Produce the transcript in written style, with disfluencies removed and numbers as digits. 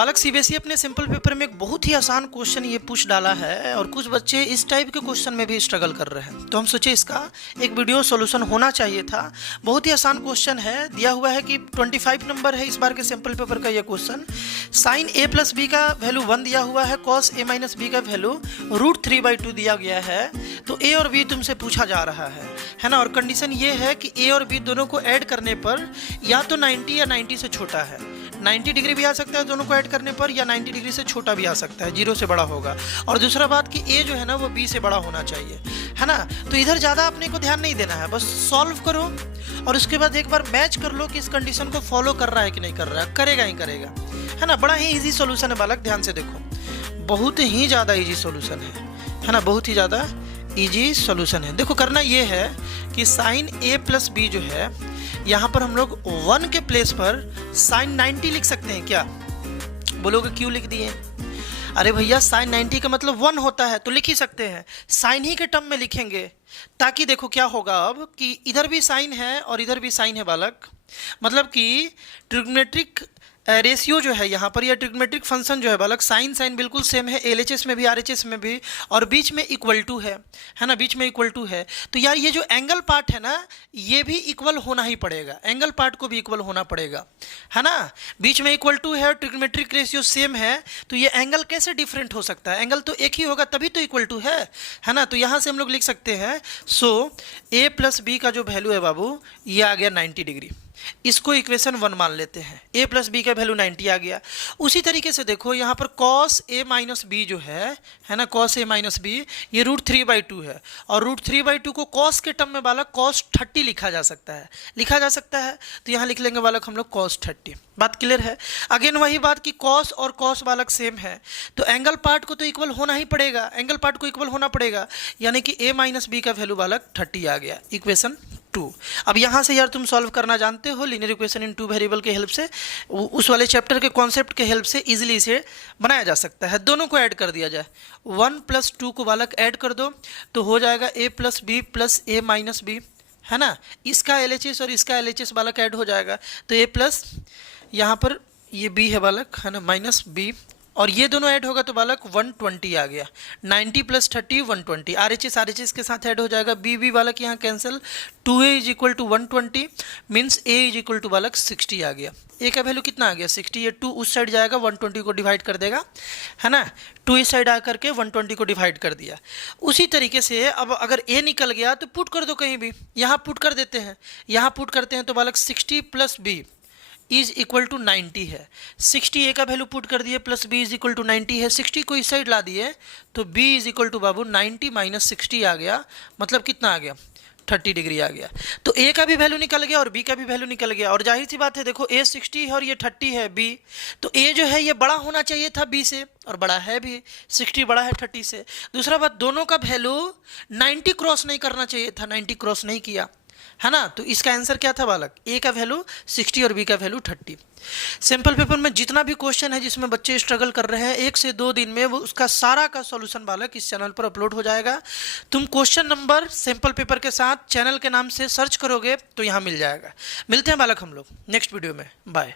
बालक सीबीएसई अपने simple paper में एक बहुत ही आसान क्वेश्चन ये पूछ डाला है और कुछ बच्चे इस टाइप के क्वेश्चन में भी स्ट्रगल कर रहे हैं। तो हम सोचे इसका एक वीडियो सॉल्यूशन होना चाहिए था। बहुत ही आसान क्वेश्चन है, दिया हुआ है कि 25 नंबर है इस बार के सिंपल पेपर का ये क्वेश्चन। साइन ए प्लस बी का वैल्यू 1 दिया हुआ है, कॉस ए माइनस बी का वैल्यू √3/2 दिया गया है। तो ए और बी तुमसे पूछा जा रहा है ना। और कंडीशन ये है कि ए और बी दोनों को ऐड करने पर या तो 90 या 90 से छोटा है, 90 डिग्री भी आ सकता है दोनों को ऐड करने पर, या 90 डिग्री से छोटा भी आ सकता है, 0 से बड़ा होगा। और दूसरा बात कि ए जो है ना वो बी से बड़ा होना चाहिए, है ना। तो इधर ज़्यादा अपने को ध्यान नहीं देना है, बस सॉल्व करो और उसके बाद एक बार मैच कर लो कि इस कंडीशन को फॉलो कर रहा है कि नहीं कर रहा है। करेगा ही करेगा, है ना। बड़ा ही ईजी सोल्यूशन है बालक, ध्यान से देखो, बहुत ही ज़्यादा ईजी सोल्यूशन है ना, बहुत ही ज़्यादा ईजी सोल्यूशन है। देखो करना ये है कि साइन ए प्लस बी जो है, यहाँ पर हम लोग 1 के प्लेस पर साइन 90 लिख सकते हैं क्या? बोलोगे क्यों लिख दिए? अरे भैया साइन 90 का मतलब 1 होता है, तो लिख ही सकते हैं, साइन ही के टर्म में लिखेंगे। ताकि देखो क्या होगा अब कि इधर भी साइन है और इधर भी साइन है बालक, मतलब कि ट्रिग्नोमेट्रिक रेशियो जो है यहाँ पर, यह ट्रिग्नोमेट्रिक फंक्शन जो है बालक, साइन साइन बिल्कुल सेम है, एलएचएस में भी आरएचएस में भी, और बीच में इक्वल टू है ना, बीच में इक्वल टू है। तो यार ये जो एंगल पार्ट है ना, ये भी इक्वल होना ही पड़ेगा, एंगल पार्ट को भी इक्वल होना पड़ेगा, है ना। बीच में इक्वल टू है और ट्रिग्नोमेट्रिक रेशियो सेम है, तो ये एंगल कैसे डिफरेंट हो सकता है? एंगल तो एक ही होगा तभी तो इक्वल टू है ना। तो यहाँ से हम लोग लिख सकते हैं, सो ए प्लस बी का जो वैल्यू है बाबू, ये आ गया 90 डिग्री। इसको इक्वेशन 1 मान लेते हैं, a प्लस बी का वैल्यू 90 आ गया। उसी तरीके से देखो यहाँ पर cos a माइनस बी जो है ना, cos a माइनस बी, ये √3/2 है, और √3/2 को cos के टर्म में बालक cos 30 लिखा जा सकता है, तो यहाँ लिख लेंगे बालक हम लोग cos 30। बात क्लियर है? अगेन वही बात कि cos और cos बालक सेम है, तो एंगल पार्ट को तो इक्वल होना ही पड़ेगा, एंगल पार्ट को इक्वल होना पड़ेगा, यानी कि a माइनस बी का वैल्यू बालक 30 आ गया, इक्वेशन 2। अब यहाँ से यार तुम सॉल्व करना जानते हो, लीनियर इक्वेशन इन 2 वेरिएबल के हेल्प से, उस वाले चैप्टर के कॉन्सेप्ट के हेल्प से इजीली इसे बनाया जा सकता है। दोनों को ऐड कर दिया जाए, 1 + 2 को बालक ऐड कर दो तो हो जाएगा a plus B plus a minus B, है ना। इसका LHS और इसका LHS बालक ऐड हो जाएगा, तो a प्लस यहाँ पर ये b है बालक, है ना, माइनस b, और ये दोनों ऐड होगा तो बालक 120 आ गया। 90 + 30 120, RHS के साथ ऐड हो जाएगा, b बालक यहाँ कैंसिल, 2a = 120 मीन्स a = बालक 60 आ गया। a का वैल्यू कितना आ गया? 60। ये 2 उस साइड जाएगा, 120 को डिवाइड कर देगा, है ना। 2 इस साइड आकर के 120 को डिवाइड कर दिया। उसी तरीके से अब अगर a निकल गया तो पुट कर दो कहीं भी, यहाँ पुट कर देते हैं, यहाँ पुट करते हैं तो बालक 60 + b = 90 है। 60 a का वैल्यू पुट कर दिए, प्लस b = 90 है, 60 को इस साइड ला दिए तो b = बाबू 90 - 60 आ गया, मतलब कितना आ गया? 30 डिग्री आ गया। तो a का भी वैल्यू निकल गया और b का भी वैल्यू निकल गया, और जाहिर सी बात है देखो a 60 है और ये 30 है b, तो a जो है ये बड़ा होना चाहिए था b से, और बड़ा है भी, 60 बड़ा है 30 से। दूसरा बात, दोनों का वैल्यू 90 क्रॉस नहीं करना चाहिए था, 90 क्रॉस नहीं किया, है ना। तो इसका आंसर क्या था बालक? a का वैल्यू 60 और b का वैल्यू 30। सिंपल पेपर में जितना भी क्वेश्चन है जिसमें बच्चे स्ट्रगल कर रहे हैं, 1 से 2 दिन में वो उसका सारा का सॉल्यूशन बालक इस चैनल पर अपलोड हो जाएगा। तुम क्वेश्चन नंबर सिंपल पेपर के साथ चैनल के नाम से सर्च करोगे तो यहाँ मिल जाएगा। मिलते हैं बालक हम लोग नेक्स्ट वीडियो में, बाय।